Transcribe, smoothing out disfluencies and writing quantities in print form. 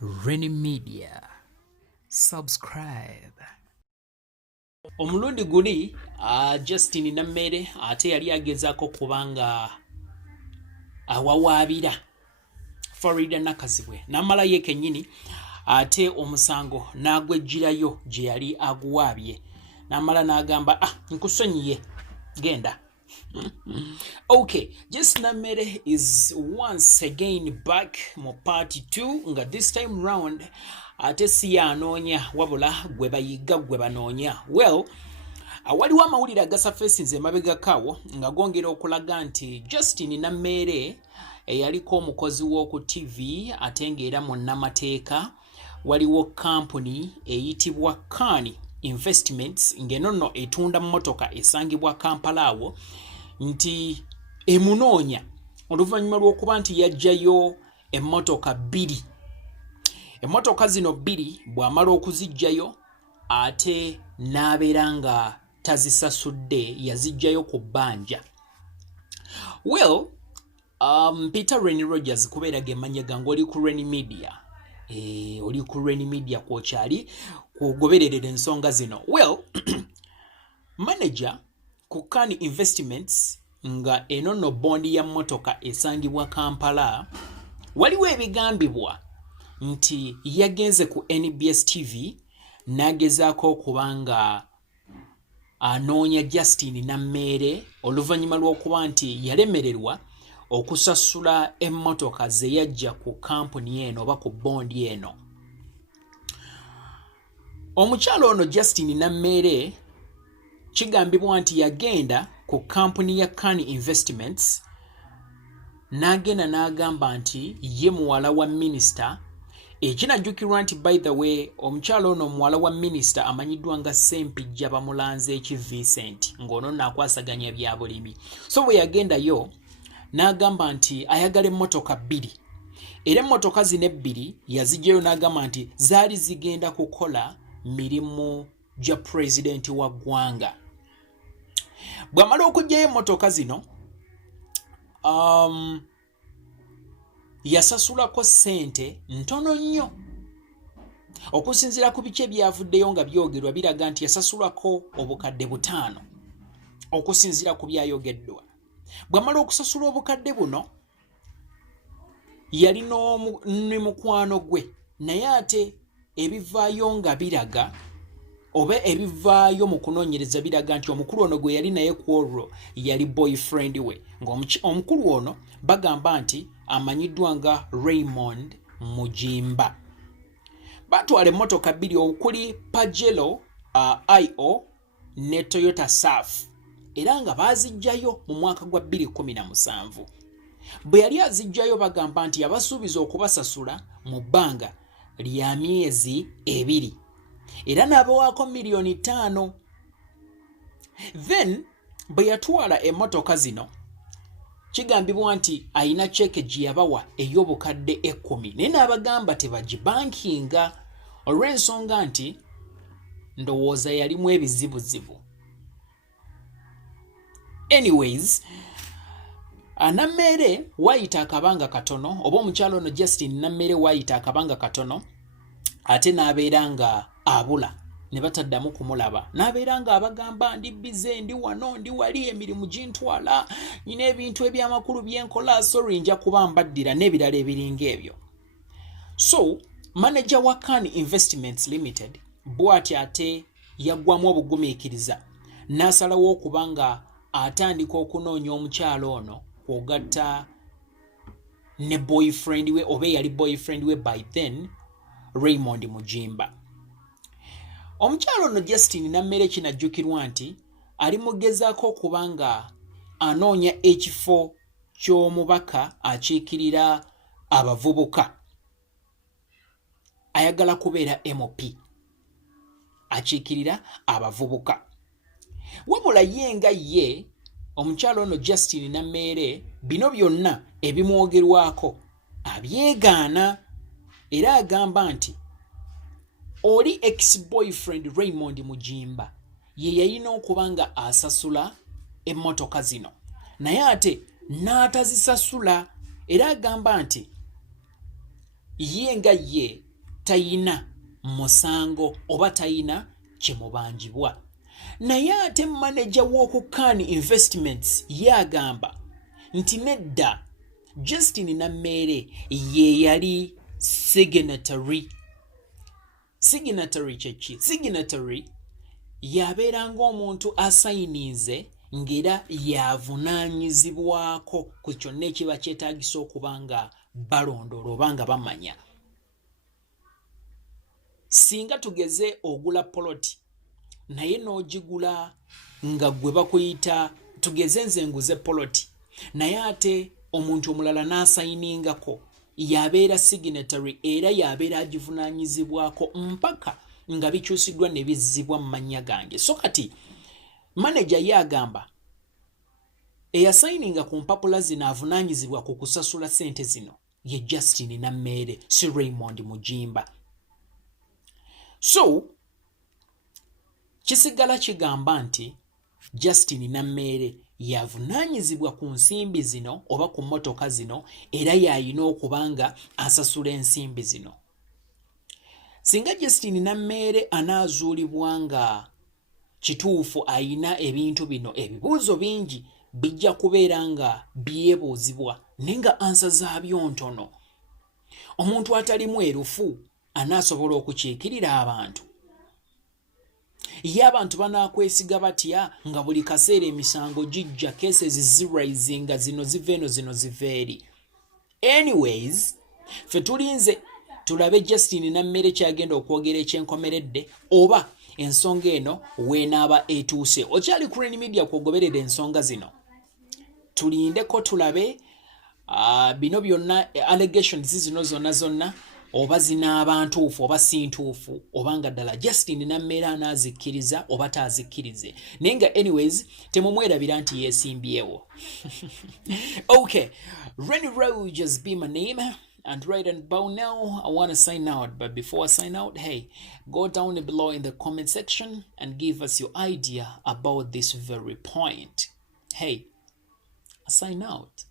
Renny Media. Subscribe. Omulundi guli Justine Nameere ate yali agezaako kubanga awawaabira Florida Nakazibwe namala ye kennyini ate omusango n'agwejjirayo gye yali aguwaabye namala n'agamba nkusonyiye genda. Okay, Justine Nameere is once again back mu part 2 nga this time round ate si yanoonya wabula gwe bayigga gwe banoonya. Well, waliwo amawulire agasafeesinze emabegakawo nga gongera okulaga nti Justine Nameere eyaliko omukozi w'oku TV ate ng'era munnamateeka waliwo kampuni eyitibwa KINO Investments ng'eno nno etunda mmotoka esangibwa Kampala awo nti emunoonya oluvannyuma lw'okuba nti yaggyayo emmotoka 2. Emmotoka zino 2 bw'amala okuziggyayo ate n'abeera nga tazisasudde yaziggyayo ku bbanja. Well, Peter Renny Rogers kubeera gemanya gange oli ku Renny Media. Oli ku Renny Media kwokyali kugobererera ensonga zino. Well, manager ku KINO Investments nga eno no bondi ya mmotoka esangibwa Kampala waliwo ebigambibwa nti yagenze ku NBS TV n'agezaako okubanga anoonya Justine Nameere oluvannyuma lw'okuba nti yalemererwa okusasula emmotoka ze yajja ku kampuni eno oba ku bondi eno. Omukyalo ono Justine Nameere kigambibwa nti yagenda ku kampuni ya KINO Investments n'agenda n'agamba nti ye muwala wa minisita. Ekinajjukirwa nti by the way omukyalo ono muwala wa minisita amanyiddwa nga Ssempijja bamulanze eki Vincent ng'ono naakwasaganya bya bulimi. So bwe yagendayo n'agamba nti ayagala emmotoka 2 era emmotoka zino 2 yaziggyayo n'agamba nti zaali zigenda kukola mirimu gya pulezidenti wa ggwanga. Bw'amala okuggyayo emmotoka zino yasasulako ssente ntono nnyo okusinziira ku biki ebyavuddeyo nga byogerwa biraga nti yasasulako obukadde 5 okusinziira ku byayogeddwa. Bw'amala okusasula obukadde buno yalina ne mukwano gwe naye ate ebivaayo nga biraga oba ebivaayo mu kunoonyereza biraga nti omukulu ono gwe yali naye ku olwo yali boyfriend we ng'omukulu ono bagamba nti amanyiddwa nga Raymond Mugimba. Batwala emmotoka 2 okuli Pajero IO ne Toyota Surf era nga baziggyayo mu mwaka gwa 2017. Bwe yali aziggyayo bagamba nti yabasuubiza okubasasula mu bbanga lya myezi 2 era n'abawaako $5,000,000. Then bwe yatwala emmotoka zino kigambibwa nti ayina cheque gye yabawa ey'obukadde 10 naye n'abagamba tebagibankinga olw'ensonga nti ndowooza yalimu ebizibuzibu. Anyways, Nameere waayita akabanga katono oba omukyalo ono Justine Nameere waayita akabanga katono ate n'abeera nga abula ne bataddamu kumulaba n'abeera nga abagamba ndi bize ndi wano ndi wali emirimu gintwala nyina ebintu eby'amakulu byenkola sorry nja kuba mbaddira n'ebirala ebiringa ebyo. So manager wa KINO Investments Limited bw'ati ate yaggwamu obugumiikiriza n'asalawo okubanga atandika okunoonya omukyalo ono kwogatta ne boyfriend we oba yali boyfriend we by then Raymond Mugimba. Omukyalo ono Justine Nameere kinajjukirwa nti ali mugezaako okubanga anoonya ekifo ky'omubaka akiikirira abavubuka. Ayagala kubeera MP akiikirira abavubuka. Wabula ye nga ye omukyalo ono Justine Nameere bino byonna ebimwogerwako abyegaana era agamba nti oli ex-boyfriend Raymond Mugimba ye yalina okuba nga asasula emmotoka zino naye ate n'atazisasula era agamba nti ye nga ye tayina musango oba tayina kyemubanjibwa. Naye ate manager w'oku KINO Investments yagamba nti nedda Justine Nameere ye yali signatory. Signatory kyeki? Signatory yabeera ng'omuntu asayinize ng'era yavunaanyizibwako ku kyonna ekiba kyetaagisa okuba nga balondoola oba nga bamanya. Singa tugeze ogula poloti naye n'ogigula nga gwe bakuyita tugeze nze nguze poloti naye ate omuntu omulala n'asayiningako, yabeera signatory era yabeera agivunaanyizibwako mpaka nga bikyusiddwa ne bizzibwa mu mannya gange. So kati manager yagamba eyasayininga ku mpapula zino avunaanyizibwa ku kusasula ssente zino ye Justine Nameere, si Raymond Mujimba. So kisigala kigamba nti Justine Nameere yavunaanyizibwa ku nsimbi zino oba ku mmotoka zino era yayina okuba nga asasula ensimbi zino. Singa Justine Nameere anaazuulibwa nga kituufu ayina ebintu bino, ebibuuzo bingi bijja kubeera nga byebuuzibwa naye nga ansa zaabyo ntono. Omuntu atali mwerufu anaasobola okukiikirira abantu? Ye abantu banaakwesiga batya nga buli kaseera emisango gijja, cases zirisinga, zino ziva eno zino ziva eri? Anyways, ffe tulinze tulabe Justine Nameere kyagenda okwogera ekyenkomeredde oba ensonga eno weenaaba etuuse. Okyali ku Renny Media kwogoberera ensonga zino. Tulindeko tulabe bino byonna allegations zino zonna oba zinaaba ntuufu oba si ntuufu, oba nga ddala Justine Nameere anaazikkiriza oba taazikkirize. Naye nga anyways temumwerabira nti yeesimbyewo. Okay, Renny Rogers be my name. And right about now, I want to sign out. But before I sign out, hey, go down below in the comment section and give us your idea about this very point. Hey, I sign out.